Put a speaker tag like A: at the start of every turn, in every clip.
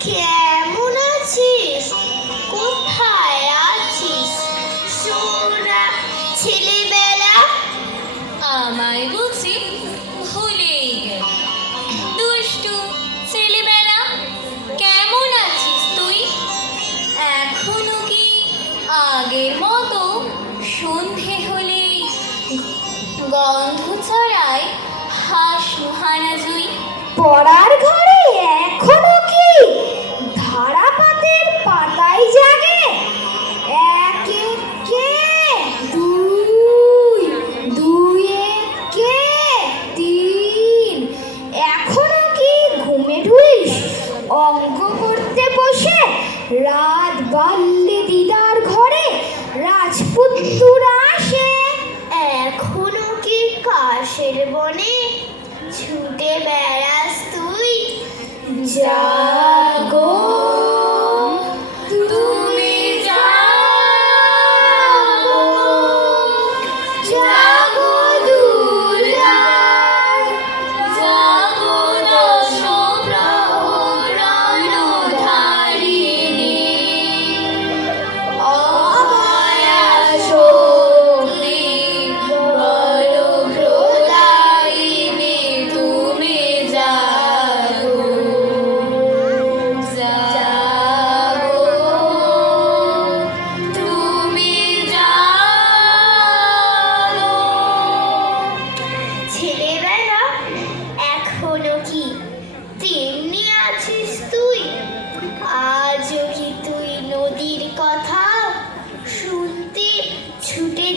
A: কেমন আছিস? কোথায় আছিস? সোনা ছেলেবেলা? আমায় বুঝি ভুলে দুষ্টু ছেলেবেলা কেমন আছিস তুই? এখনও কি আগের মতো সন্ধে হলে গন্ধ ছড়ায় হাঁস মহারাজুই
B: পড়ার ঘর কাশের বনে ছুটে বেড়াস তুই।
A: জাগো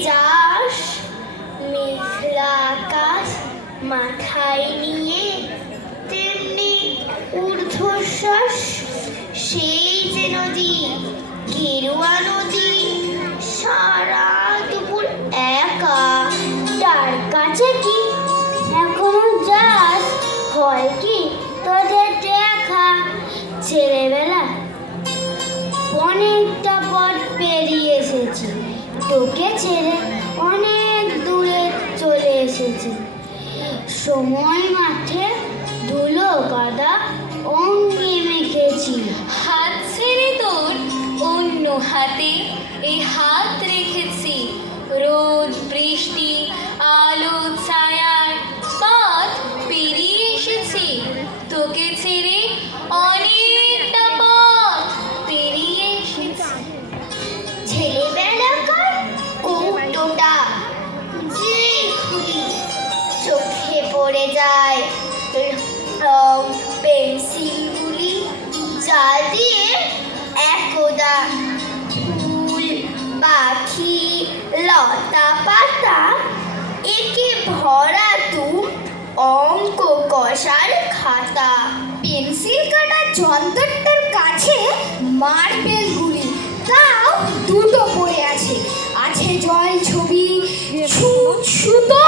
B: যাস, মেঘলা আকাশ মাথায় নিয়ে তেমনি ঊর্ধ্বশ্বাস, সেই যে নদী, গেরুয়া নদী, সারা দুপুর একা। তার কাছে কি এখনও যাস? হয় কি তোদের দেখা? ছেলেবেলা অনেকটা পথ পেরিয়ে এসেছি, তোকে এসেছি সময় মাঠে ধুলো কাদা অঙ্গে মেখেছি।
C: হাত ছেড়ে তোর অন্য হাতে এই হাত রেখেছি। রোদ
B: পড়ে যায়। রং পেন্সিলগুলি যা দিয়ে একদা ফুল, পাখি, লতা পাতা একে ভরা তু অঙ্ক কষার খাতা।
A: পেন্সিল কাটার যন্ত্রটার কাছে মার্বেলগুলি। তাও দুটো পড়ে আছে। আছে জল ছবি সুতো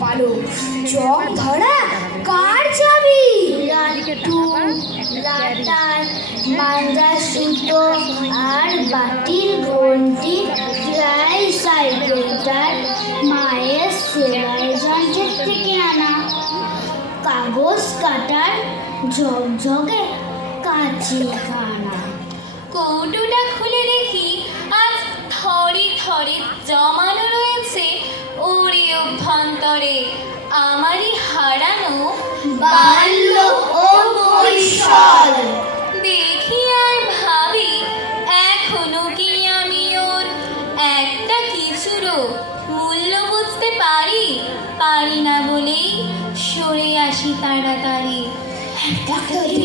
A: পালক চক ধরা কার
B: মাঞ্জা সুতো আর বাটির ঘন্টি সাইকেলটার মায়ের সেলাই যন্ত্রের থেকে আনা। কাগজ কাটার ঝকঝকে কাঁচি খানা
C: কৌটোটা খুলে দেখি আমারই হারানো
B: বাল্য ও কৈশোর।
C: দেখি আর ভাবি, এখনও কি আমি ওর একটা কিছুরও মূল্য বুঝতে পারি? পারি না বলেই সরে আসি তাড়াতাড়ি। ওই